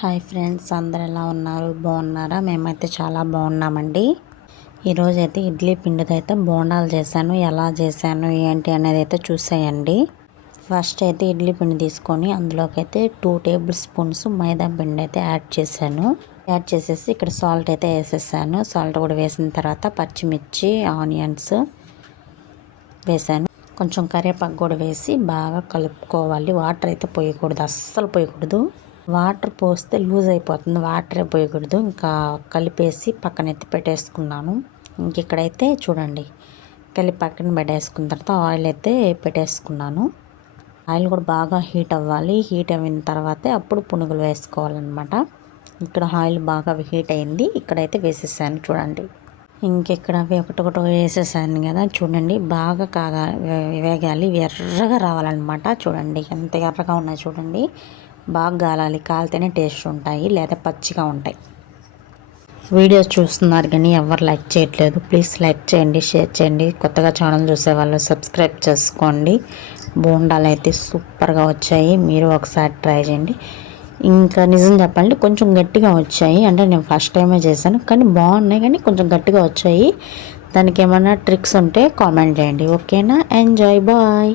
Hi friends, అందరు ఎలా ఉన్నారు? బాగున్నారా? మేమైతే చాలా బాగున్నామండి. ఈరోజు అయితే ఇడ్లీ పిండితో అయితే బోండాలు చేశాను. ఎలా చేశాను ఏంటి అనేది అయితే చూసేయండి. ఫస్ట్ అయితే ఇడ్లీ పిండి తీసుకొని అందులోకి అయితే 2 టేబుల్ స్పూన్స్ మైదా పిండి అయితే యాడ్ చేశాను. యాడ్ చేసేసి ఇక్కడ సాల్ట్ అయితే వేసేసాను. సాల్ట్ కూడా వేసిన తర్వాత పచ్చిమిర్చి, ఆనియన్స్ వేసాను. కొంచెం కరివేపాకు కూడా వేసి బాగా కలుపుకోవాలి. వాటర్ అయితే పోయకూడదు, అస్సలు పోయకూడదు. వాటర్ పోస్తే లూజ్ అయిపోతుంది, వాటరే పోయకూడదు. ఇంకా కలిపేసి పక్కన ఎత్తి పెట్టేసుకున్నాను. ఇక్కడైతే చూడండి, కలిపి పక్కన పెట్టేసుకున్న తర్వాత ఆయిల్ అయితే పెట్టేసుకున్నాను. ఆయిల్ కూడా బాగా హీట్ అవ్వాలి. హీట్ అయిన తర్వాతే అప్పుడు పునుగులు వేసుకోవాలన్నమాట. ఇక్కడ ఆయిల్ బాగా హీట్ అయింది. ఇక్కడైతే వేసేసాను చూడండి. ఇంకెక్కడ ఒకటి వేసేసాను కదా, చూడండి బాగా వేగాలి, ఎర్రగా రావాలన్నమాట. చూడండి ఎంత ఎర్రగా ఉన్నాయి చూడండి. బాగా గాలాలి, కాలితేనే టేస్ట్ ఉంటాయి, లేదా పచ్చిగా ఉంటాయి. వీడియోస్ చూస్తున్నారు కానీ ఎవరు లైక్ చేయట్లేదు. ప్లీజ్ లైక్ చేయండి, షేర్ చేయండి. కొత్తగా ఛానల్ చూసేవాళ్ళు సబ్స్క్రైబ్ చేసుకోండి. బోండాలు అయితే సూపర్గా వచ్చాయి, మీరు ఒకసారి ట్రై చేయండి. ఇంకా నిజం చెప్పాలంటే కొంచెం గట్టిగా వచ్చాయి. అంటే నేను ఫస్ట్ టైమే చేశాను కానీ బాగున్నాయి, కానీ కొంచెం గట్టిగా వచ్చాయి. దానికి ఏమైనా ట్రిక్స్ ఉంటే కామెంట్ చేయండి. ఓకేనా? Enjoy, bye.